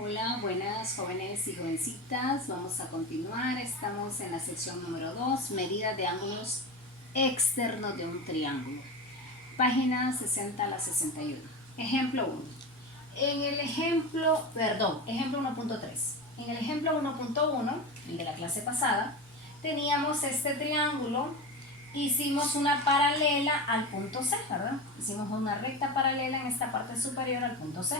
Hola, buenas jóvenes y jovencitas. Vamos a continuar. Estamos en la sección número 2, medidas de ángulos externos de un triángulo. Página 60 a la 61. Ejemplo 1. Ejemplo 1.3. En el ejemplo 1.1, el de la clase pasada, teníamos este triángulo. Hicimos una paralela al punto C, ¿verdad? Hicimos una recta paralela en esta parte superior al punto C.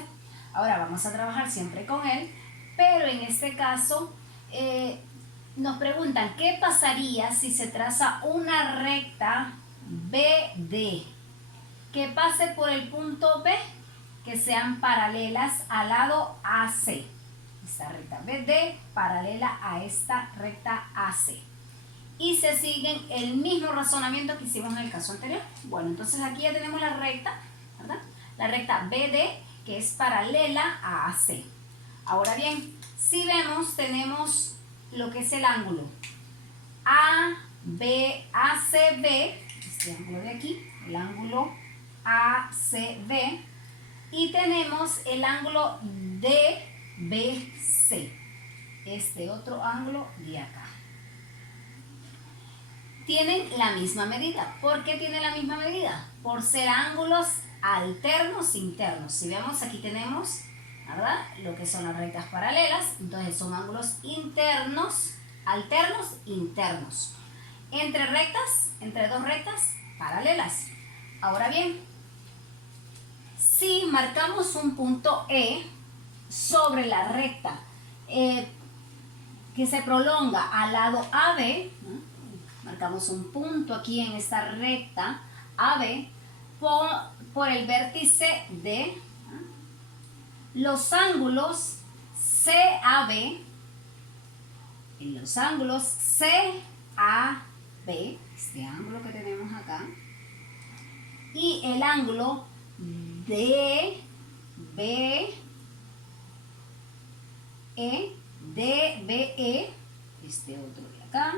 Ahora vamos a trabajar siempre con él, pero en este caso nos preguntan qué pasaría si se traza una recta BD que pase por el punto B, que sean paralelas al lado AC. Esta recta BD paralela a esta recta AC. Y se siguen el mismo razonamiento que hicimos en el caso anterior. Bueno, entonces aquí ya tenemos la recta, ¿verdad? La recta BD, que es paralela a AC. Ahora bien, si vemos, tenemos lo que es el ángulo ACB, este ángulo de aquí, el ángulo ACB, y tenemos el ángulo DBC, este otro ángulo de acá. Tienen la misma medida. ¿Por qué tienen la misma medida? Por ser ángulos alternos internos. Si vemos, aquí tenemos, ¿verdad?, lo que son las rectas paralelas. Entonces son ángulos internos, alternos, internos. Entre rectas, entre dos rectas paralelas. Ahora bien, si marcamos un punto E sobre la recta que se prolonga al lado AB, ¿no?, marcamos un punto aquí en esta recta AB por el vértice D. Los ángulos CAB, en los ángulos CAB, este ángulo que tenemos acá, y el ángulo DBE, este otro de acá,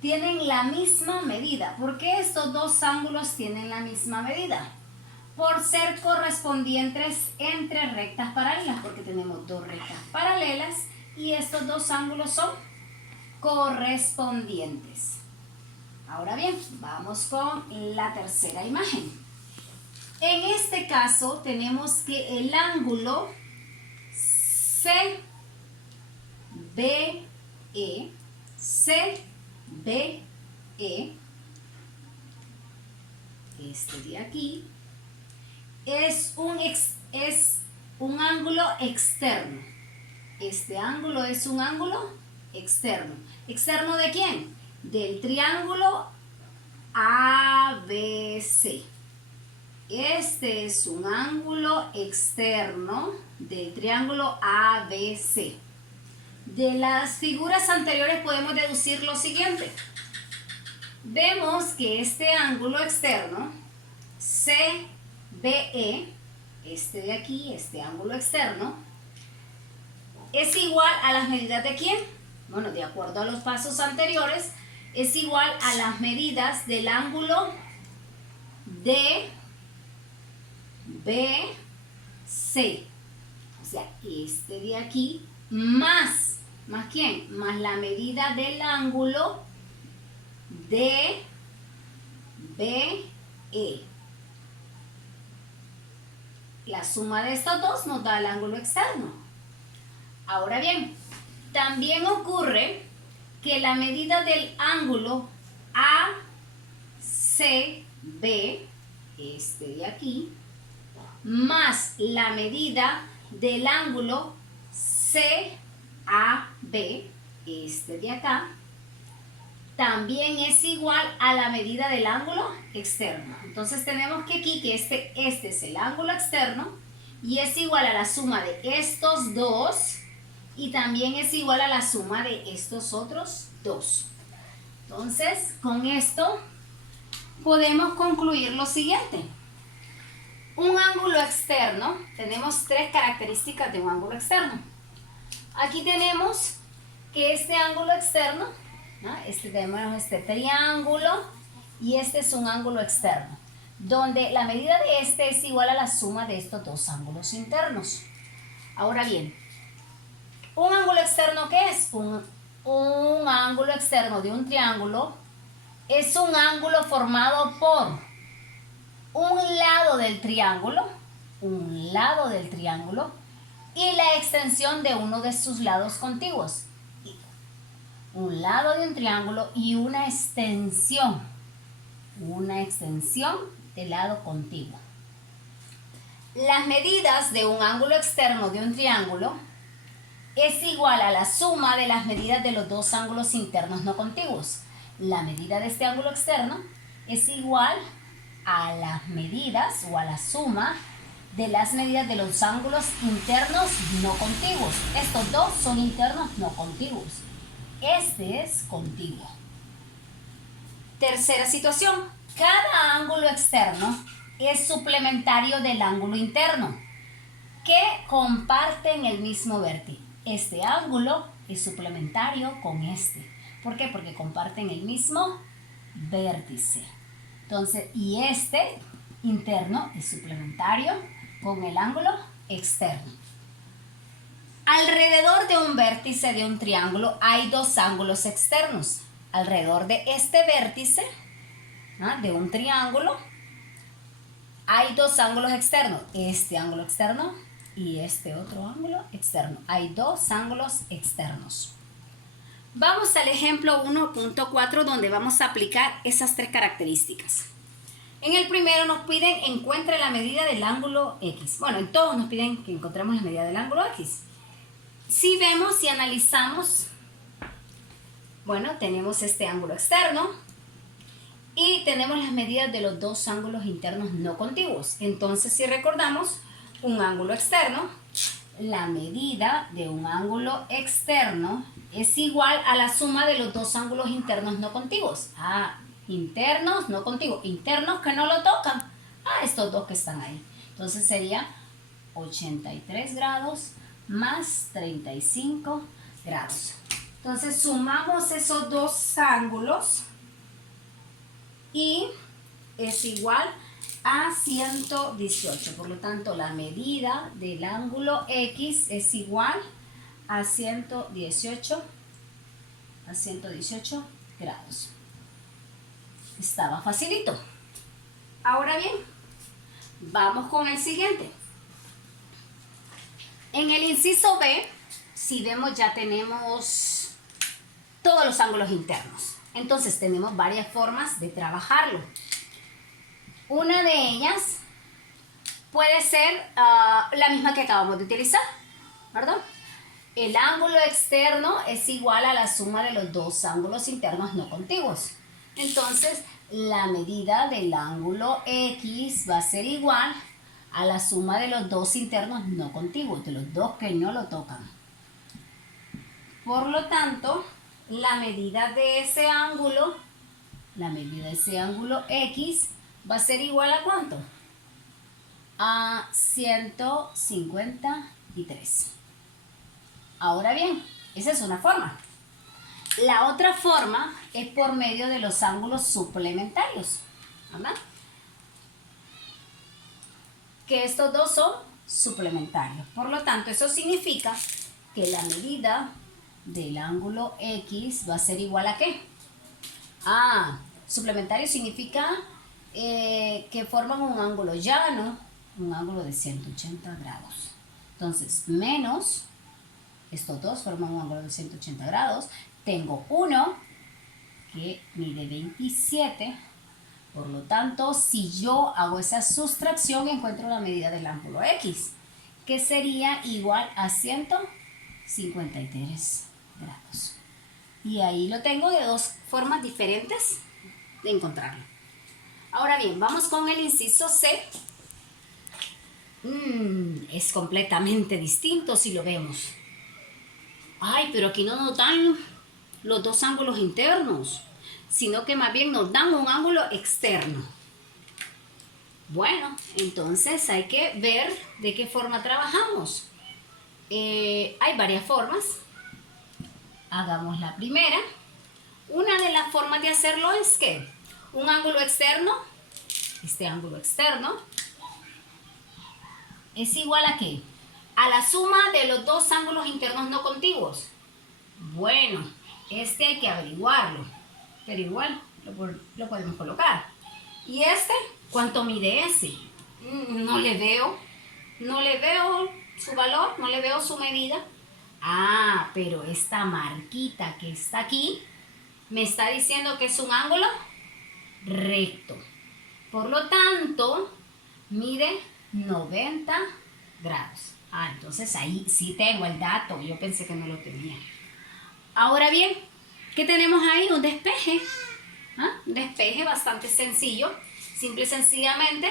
tienen la misma medida. ¿Por qué estos dos ángulos tienen la misma medida? Por ser correspondientes entre rectas paralelas, porque tenemos dos rectas paralelas y estos dos ángulos son correspondientes. Ahora bien, vamos con la tercera imagen. En este caso tenemos que el ángulo CBE, este de aquí, es un ángulo externo. Este ángulo es un ángulo externo. ¿Externo de quién? Del triángulo ABC. Este es un ángulo externo del triángulo ABC. De las figuras anteriores podemos deducir lo siguiente. Vemos que este ángulo externo, CBE, este de aquí, este ángulo externo, es igual a las medidas de ¿quién? Bueno, de acuerdo a los pasos anteriores, es igual a las medidas del ángulo DBC. O sea, este de aquí ¿más quién? Más la medida del ángulo DBE. La suma de estos dos nos da el ángulo externo. Ahora bien, también ocurre que la medida del ángulo ACB, este de aquí, más la medida del ángulo CAB, este de acá, también es igual a la medida del ángulo externo. Entonces tenemos que aquí que este es el ángulo externo y es igual a la suma de estos dos y también es igual a la suma de estos otros dos. Entonces, con esto podemos concluir lo siguiente. Un ángulo externo, tenemos tres características de un ángulo externo. Aquí tenemos que este ángulo externo, ¿no?, tenemos este triángulo y este es un ángulo externo, donde la medida de este es igual a la suma de estos dos ángulos internos. Ahora bien, ¿un ángulo externo qué es? Un ángulo externo de un triángulo es un ángulo formado por un lado del triángulo y la extensión de uno de sus lados contiguos. Un lado de un triángulo y una extensión del lado contiguo. Las medidas de un ángulo externo de un triángulo es igual a la suma de las medidas de los dos ángulos internos no contiguos. La medida de este ángulo externo es igual a las medidas o a la suma de las medidas de los ángulos internos no contiguos. Estos dos son internos no contiguos. Este es contiguo. Tercera situación. Cada ángulo externo es suplementario del ángulo interno, que comparten el mismo vértice. Este ángulo es suplementario con este. ¿Por qué? Porque comparten el mismo vértice. Entonces, y este interno es suplementario con el ángulo externo. Alrededor de un vértice de un triángulo hay dos ángulos externos. Alrededor de este vértice de un triángulo hay dos ángulos externos. Este ángulo externo y este otro ángulo externo. Hay dos ángulos externos. Vamos al ejemplo 1.4 donde vamos a aplicar esas tres características. En el primero nos piden encuentre la medida del ángulo X. Bueno, en todos nos piden que encontremos la medida del ángulo X. Si vemos y analizamos, bueno, tenemos este ángulo externo y tenemos las medidas de los dos ángulos internos no contiguos. Entonces, si recordamos, un ángulo externo, la medida de un ángulo externo es igual a la suma de los dos ángulos internos no contiguos. Internos no contiguos. Internos que no lo tocan. Estos dos que están ahí. Entonces sería 83 grados más 35 grados. Entonces sumamos esos dos ángulos y es igual a 118. Por lo tanto, la medida del ángulo X es igual a 118 grados. Estaba facilito. Ahora bien, vamos con el siguiente. En el inciso B, si vemos, ya tenemos todos los ángulos internos. Entonces tenemos varias formas de trabajarlo. Una de ellas puede ser la misma que acabamos de utilizar, ¿verdad? El ángulo externo es igual a la suma de los dos ángulos internos no contiguos. Entonces, la medida del ángulo X va a ser igual a la suma de los dos internos no contiguos, de los dos que no lo tocan. Por lo tanto, la medida de ese ángulo X va a ser igual a ¿cuánto? A 153. Ahora bien, esa es una forma. La otra forma es por medio de los ángulos suplementarios, ¿verdad? Que estos dos son suplementarios. Por lo tanto, eso significa que la medida del ángulo X va a ser igual a ¿qué? Suplementario significa que forman un ángulo llano, un ángulo de 180 grados. Entonces, menos, estos dos forman un ángulo de 180 grados. Tengo uno que mide 27. Por lo tanto, si yo hago esa sustracción, encuentro la medida del ángulo X, que sería igual a 153 grados. Y ahí lo tengo de dos formas diferentes de encontrarlo. Ahora bien, vamos con el inciso C. Es completamente distinto si lo vemos. Pero aquí no nos dan los dos ángulos internos, sino que más bien nos dan un ángulo externo. Bueno, entonces hay que ver de qué forma trabajamos. Hay varias formas. Hagamos la primera. Una de las formas de hacerlo es que un ángulo externo, este ángulo externo, es igual a ¿qué? a la suma de los dos ángulos internos no contiguos. Bueno, este hay que averiguarlo, pero igual lo podemos colocar. ¿Y este? ¿Cuánto mide ese? No le veo su valor, no le veo su medida. Ah, pero esta marquita que está aquí me está diciendo que es un ángulo recto. Por lo tanto, mide 90 grados. Ah, entonces ahí sí tengo el dato. Yo pensé que no lo tenía. Ahora bien, ¿qué tenemos ahí? Un despeje. ¿Ah? Un despeje bastante sencillo. Simple y sencillamente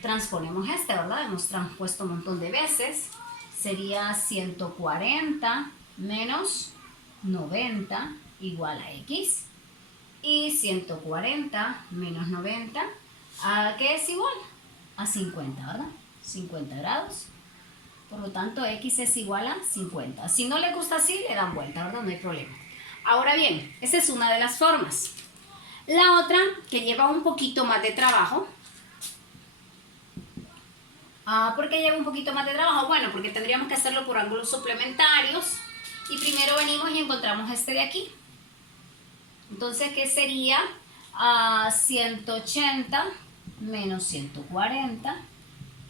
transponemos este, ¿verdad? Hemos transpuesto un montón de veces. Sería 140 menos 90 igual a X. Y 140 menos 90, ¿a qué es igual? A 50, ¿verdad? 50 grados. Por lo tanto, X es igual a 50. Si no le gusta así, le dan vuelta, ¿verdad? No hay problema. Ahora bien, esa es una de las formas. La otra, que lleva un poquito más de trabajo. ¿Por qué lleva un poquito más de trabajo? Bueno, porque tendríamos que hacerlo por ángulos suplementarios. Y primero venimos y encontramos este de aquí. Entonces, ¿qué sería? 180 menos 140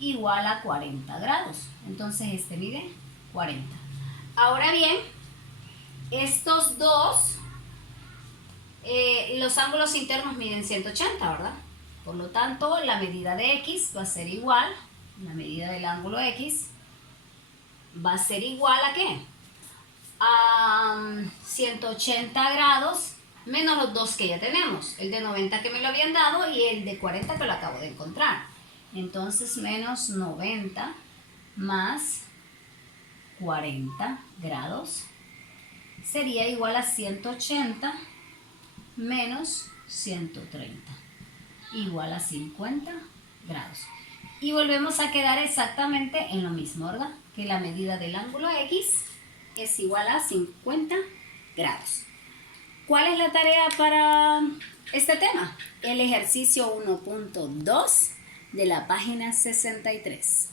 igual a 40 grados. Entonces, este mide 40. Ahora bien, estos dos, los ángulos internos miden 180, ¿verdad? Por lo tanto, la medida de X va a ser igual, la medida del ángulo X va a ser igual a ¿qué? A 180 grados menos los dos que ya tenemos, el de 90 que me lo habían dado y el de 40 que lo acabo de encontrar. Entonces menos 90 más 40 grados sería igual a 180 menos 130 igual a 50 grados. Y volvemos a quedar exactamente en lo mismo, ¿verdad? Que la medida del ángulo X es igual a 50 grados. ¿Cuál es la tarea para este tema? El ejercicio 1.2 de la página 63.